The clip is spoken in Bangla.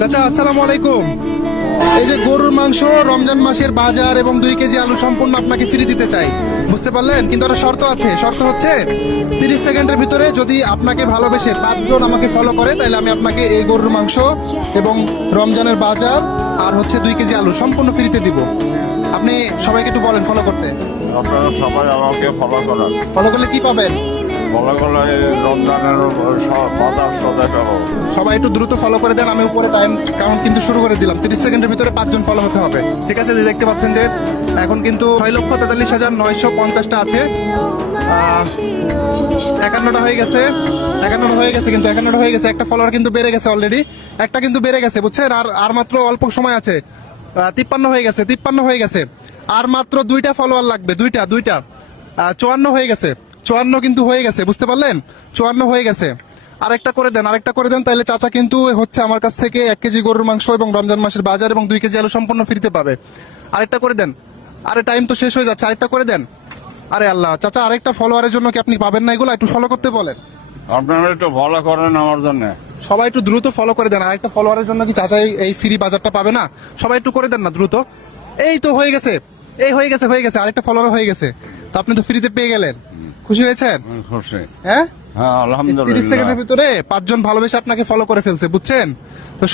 চাচা আসসালামু আলাইকুম। এই যে গরুর মাংস, রমজান মাসের বাজার এবং 2 কেজি আলু সম্পূর্ণ আপনাকে ফ্রি দিতে চাই, বুঝতে পারলেন? কিন্তু একটা শর্ত আছে, শর্ত হচ্ছে 30 সেকেন্ডের ভিতরে যদি আপনাকে ভালোবেসে 5 জন আমাকে ফলো করে, তাহলে আমি আপনাকে এই গরুর মাংস এবং রমজানের বাজার আর হচ্ছে 2 কেজি আলু সম্পূর্ণ ফ্রিতে দিব। আপনি সবাইকে একটু বলেন ফলো করতে। আপনারা সবাই আমাকে ফলো করেন। ফলো করলে কি পাবেন? ফলো করলে রমজানের বাজার সদাই পাবো। সবাই একটু দ্রুত ফলো করে দেন, আমি উপরে টাইম কাউন্ট কিন্তু শুরু করে দিলাম। 30 সেকেন্ডের ভিতরে 5 জন ফলো হতে হবে, ঠিক আছে? যে দেখতে পাচ্ছেন যে এখন কিন্তু 6,43,950টা আছে। 51টা হয়ে গেছে, 51টা হয়ে গেছে, কিন্তু 51টা হয়ে গেছে। একটা ফলোয়ার কিন্তু বেড়ে গেছে অলরেডি, একটা কিন্তু বেড়ে গেছে, বুঝছেন? আর মাত্র অল্প সময় আছে। 53 হয়ে গেছে, 53 হয়ে গেছে। আর মাত্র 2টা ফলোয়ার লাগবে, দুইটা 54 হয়ে গেছে, 54 কিন্তু হয়ে গেছে, বুঝতে পারলেন? 54 হয়ে গেছে। আরেকটা করে দেন, আরেকটা করে দেন, তাহলে চাচা কিন্তু হচ্ছে আমার কাছ থেকে 1 কেজি গরুর মাংস এবং রমজান মাসের বাজার এবং 2 কেজি আলু সম্পূর্ণ ফ্রিতে পাবে। আরেকটা করে দেন। আরে টাইম তো শেষ হয়ে যাচ্ছে, আরেকটা করে দেন। আরে আল্লাহ, চাচা আরেকটা ফলোয়ারের জন্য কি আপনি পাবেন না? এগুলো একটু ফলো করতে বলেন। আপনারা একটু ফলো করেন আমার জন্য। সবাই একটু দ্রুত ফলো করে দেন। আরেকটা ফলোয়ারের জন্য কি চাচা এই ফ্রি বাজারটা পাবে না? সবাই একটু করে দেন না দ্রুত। এই তো হয়ে গেছে, এই হয়ে গেছে, হয়ে গেছে। আরেকটা ফলোয়ার হয়ে গেছে, তো আপনি তো ফ্রিতে পেয়ে গেলেন। খুশি হয়েছেন? খুশি। হ্যাঁ, হ্যাঁ, 30 আলহামদুলিল্লাহ। সেকেন্ডের ভিতরে 5 জন ভালোবেসে আপনাকে ফলো করে ফেলছে, বুঝছেন? তো